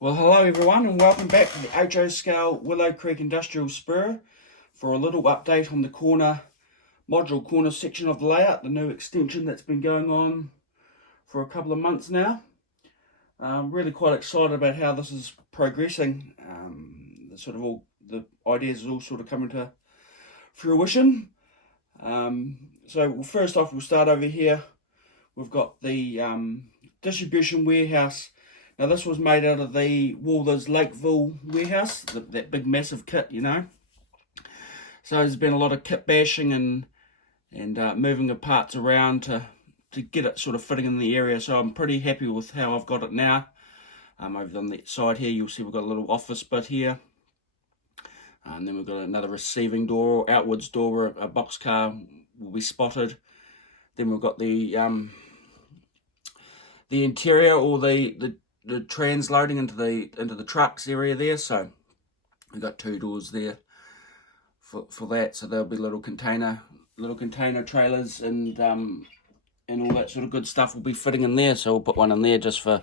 Well, hello everyone, and welcome back to the HO Scale Willow Creek Industrial Spur for a little update on the module corner section of the layout, the new extension that's been going on for a couple of months now. I'm really quite excited about how this is progressing. The ideas are all sort of coming to fruition. So first off, we'll start over here. We've got the distribution warehouse. Now this was made out of the Walters Lakeville warehouse, that big massive kit, you know. So there's been a lot of kit bashing and moving of parts around to get it sort of fitting in the area. So I'm pretty happy with how I've got it now. Over on the side here, you'll see we've got a little office bit here. And then we've got another receiving door, outwards door where a box car will be spotted. Then we've got the interior, or the transloading into the trucks area there. So we've got two doors there for that. So there'll be little container trailers and all that sort of good stuff will be fitting in there. So we'll put one in there just for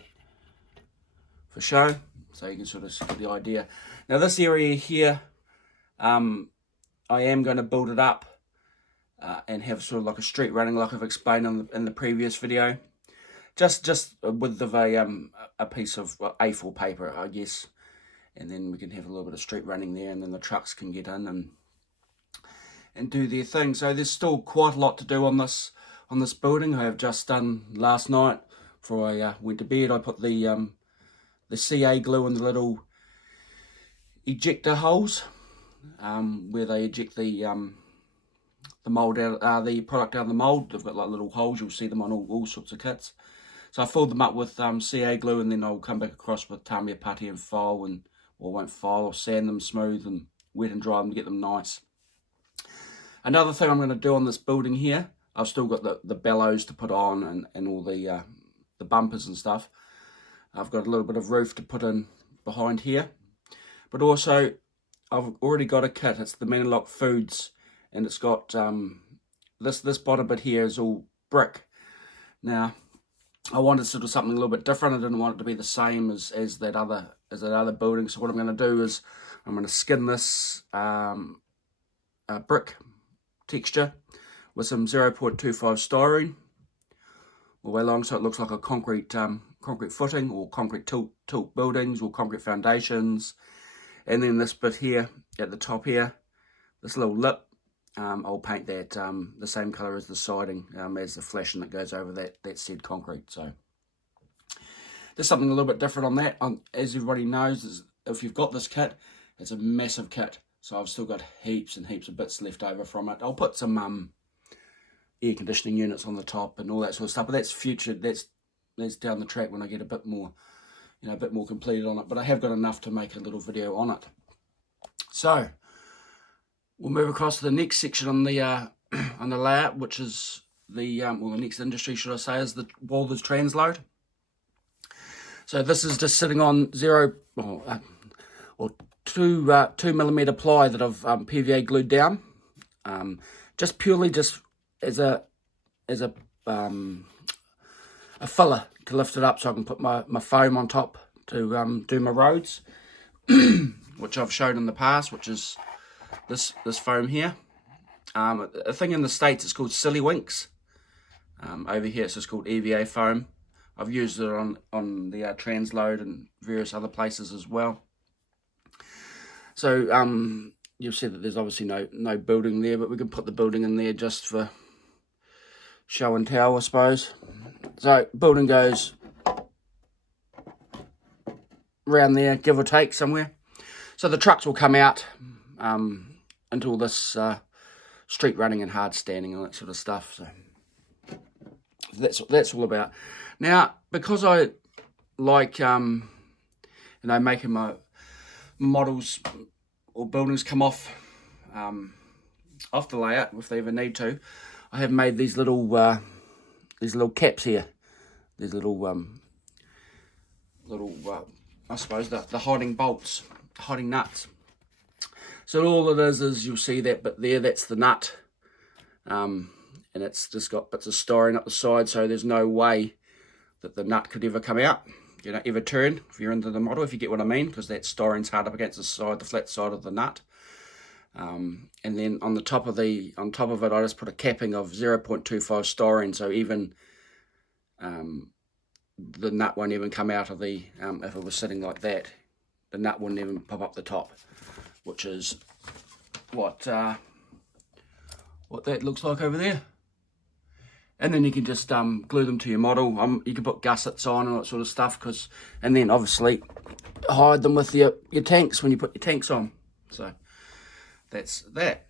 show, so you can sort of get the idea. Now this area here, I am going to build it up and have sort of like a street running, like I've explained in the previous video. Just with a piece of A4 paper, I guess, and then we can have a little bit of street running there, and then the trucks can get in and do their thing. So there's still quite a lot to do on this building. I have just done last night before I went to bed. I put the CA glue in the little ejector holes where they eject the mold out, the product out of the mold. They've got like little holes. You'll see them on all sorts of kits. So I filled them up with CA glue, and then I'll come back across with Tamiya putty and file, or won't file, or sand them smooth and wet and dry them to get them nice. Another thing I'm going to do on this building here, I've still got the bellows to put on and all the bumpers and stuff. I've got a little bit of roof to put in behind here, but also I've already got a kit. It's the Maniloc Foods, and it's got this bottom bit here is all brick. Now I wanted sort of something a little bit different. I didn't want it to be the same as that other building. So what I'm going to do is I'm going to skin this brick texture with some 0.25 styrene all the way along, so it looks like a concrete footing, or concrete tilt buildings, or concrete foundations. And then this bit here at the top here, this little lip, I'll paint that the same colour as the siding, as the flashing that goes over that said concrete. So there's something a little bit different on that. As everybody knows, if you've got this kit, it's a massive kit. So I've still got heaps and heaps of bits left over from it. I'll put some air conditioning units on the top and all that sort of stuff, but that's future. That's down the track when I get a bit more, a bit more completed on it. But I have got enough to make a little video on it. So we'll move across to the next section on the layout, which is the next industry, should I say, is the Walters transload. So this is just sitting on 2mm ply that I've PVA glued down, just purely as a filler to lift it up, so I can put my foam on top to do my roads, which I've shown in the past, which is this foam here. A thing in the States, it's called Silly Winks. Over here it's just called EVA foam. I've used it on the transload and various other places as well. So you'll see that there's obviously no building there, but we can put the building in there just for show and tell, I suppose. So building goes around there, give or take somewhere. So the trucks will come out into all this street running and hard standing and that sort of stuff. So that's what that's all about. Now, because I like making my models or buildings come off the layout if they ever need to, I have made these little caps here. These little I suppose the hiding bolts, hiding nuts. So all it is you'll see that bit there, that's the nut, and it's just got bits of styrene up the side, so there's no way that the nut could ever come out. you know, ever turn if you're into the model, if you get what I mean, because that styrene's hard up against the side, the flat side of the nut. And then on top of it, I just put a capping of 0.25 styrene, so even the nut won't even come out of the, if it was sitting like that, the nut wouldn't even pop up the top, which is what that looks like over there. And then you can just glue them to your model. You can put gussets on and all that sort of stuff, and then obviously hide them with your tanks when you put your tanks on. So that's that.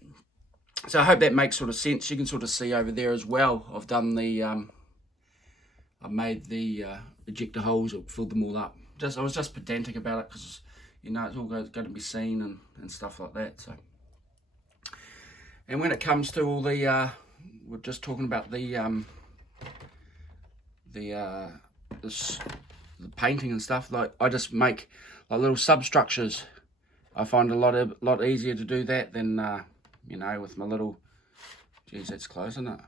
So I hope that makes sort of sense. You can sort of see over there as well. I've done the I made the ejector holes, filled them all up. I was just pedantic about it because, you know, it's all going to be seen and stuff like that. So, and when it comes to all the we're just talking about the painting and stuff. Like, I just make like little substructures. I find a lot easier to do that than you know, with my little. Geez, that's close, isn't it?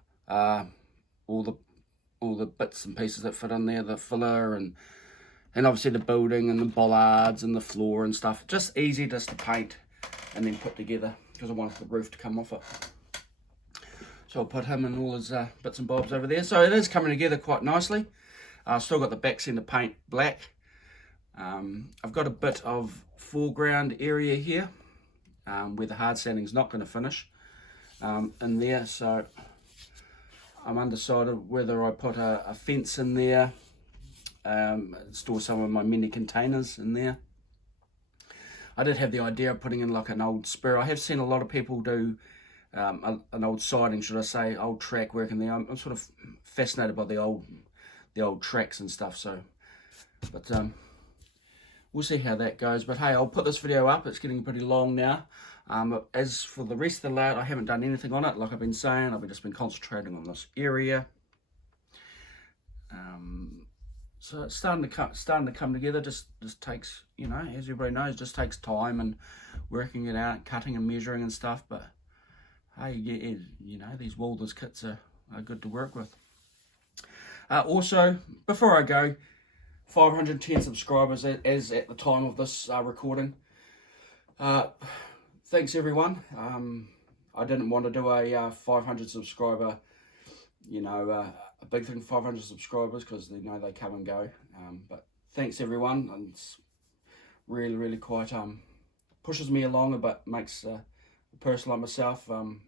All the bits and pieces that fit in there, the filler and obviously the building and the bollards and the floor and stuff. Just easy just to paint and then put together, because I wanted the roof to come off it. So I'll put him and all his bits and bobs over there. So it is coming together quite nicely. I've still got the back centre paint black. I've got a bit of foreground area here where the hard sanding's not going to finish in there. So I'm undecided whether I put a fence in there, store some of my mini containers in there. I did have the idea of putting in like an old spur. I have seen a lot of people do an old siding, should I say, old track work in there. I'm sort of fascinated by the old tracks and stuff. So, but we'll see how that goes. But hey, I'll put this video up. It's getting pretty long now. As for the rest of the layout, I haven't done anything on it. Like I've been saying, I've just been concentrating on this area. So it's starting to come together. Just takes, you know, as everybody knows, just takes time and working it out, cutting and measuring and stuff. But hey, you know, these Walters kits are good to work with. Also, before I go, 510 subscribers as at the time of this recording. Thanks everyone. I didn't want to do a 500 subscriber, you know, a big thing, 500 subscribers, because you know they come and go. But thanks everyone, and it's really quite pushes me along a bit, makes a person like myself, you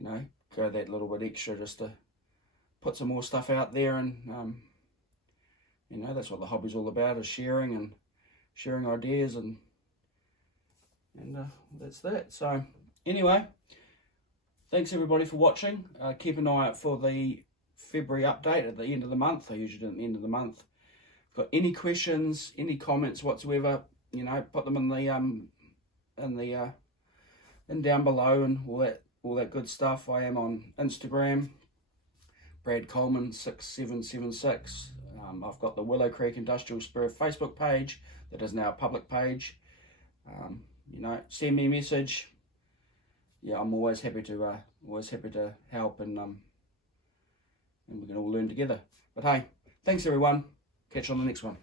know, go that little bit extra just to put some more stuff out there. And you know, that's what the hobby's all about, is sharing ideas, and that's that. So anyway, thanks everybody for watching. Keep an eye out for the February update at the end of the month. I usually do it at the end of the month. If you've got any questions, any comments whatsoever, you know, put them in down below and all that good stuff. I am on Instagram, Brad Coleman 6776. I've got the Willow Creek Industrial Spur Facebook page that is now a public page. You know, send me a message. Yeah, I'm always happy to help, and we can all learn together. But hey, thanks everyone. Catch you on the next one.